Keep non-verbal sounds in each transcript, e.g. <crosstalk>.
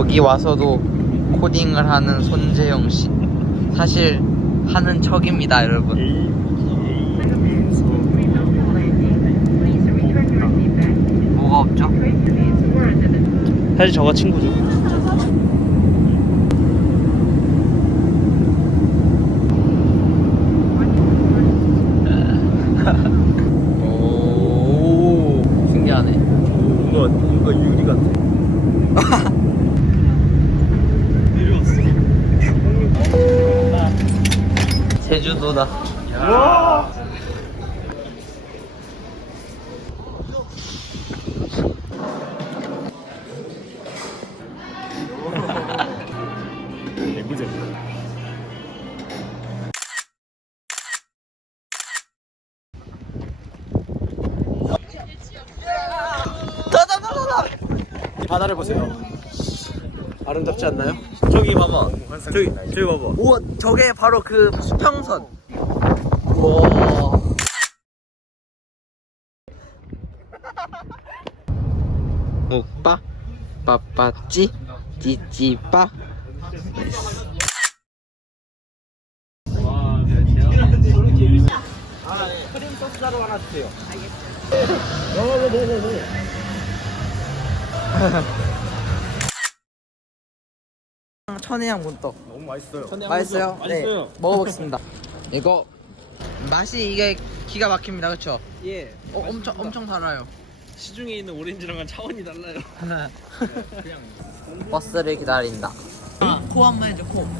여기 와서도 코딩을 하는 손재영 씨 사실 하는 척입니다 여러분 뭐가 없죠? 사실 저가 친구죠 오 신기하네 뭔가 뭔가 유리 같아. 제주다 와! 바다를 보세요. 아름답지 않나요? 저기 봐봐. 저기, 저기 봐봐. 우 저게 바로 그 수평선. 오빠, 빠빠찌, 찌찌빠. 크림 소스 하나 주세요. 천혜양 문떡 너무 맛있어요 맛있어요? 문서, 네. 맛있어요? 네 먹어보겠습니다 <laughs> 이거 맛이 이게 기가 막힙니다 그쵸? 그렇죠? 예 어, 엄청 <laughs> 엄청 달아요 시중에 있는 오렌지랑은 차원이 달라요 <laughs> 네, 그냥 <laughs> 버스를 기다린다 <laughs> 코한번 해줘 코 <laughs>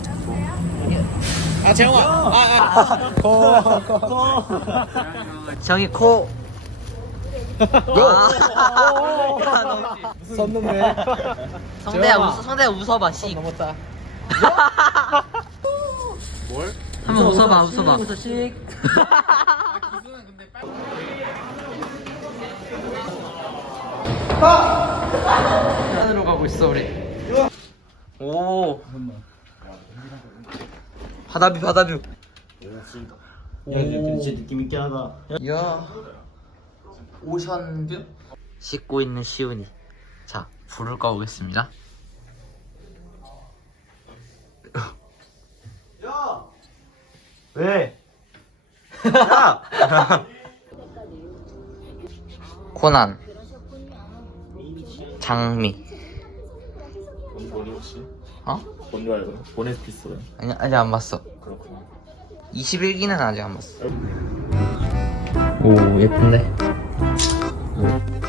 아, 재영아! 아, 아, 아, 아. <laughs> 코! 코! <laughs> <laughs> <laughs> <laughs> 정이 코! 고! 성대야, 웃어, 성대야, 웃어봐, 씨. <laughs> <laughs> 뭘? 한번 웃어봐 웃어봐 웃어씩 <laughs> 아! 아! 아! 아! 산으로 가고 있어 우리 야! 오 바다뷰 바다뷰 야, 진짜 느낌 있게 하다. 야, 야. 오션 뷰. 씻고 있는 시훈이. 자, 불을 꺼보겠습니다 <laughs> 야! 왜? <laughs>? <laughs> 코난 장미 언니, 뭐지, 어? 본 알고 아니, 아직 안 봤어 그렇구 21기는 아직 안 봤어 <laughs> 오 예쁜데 오.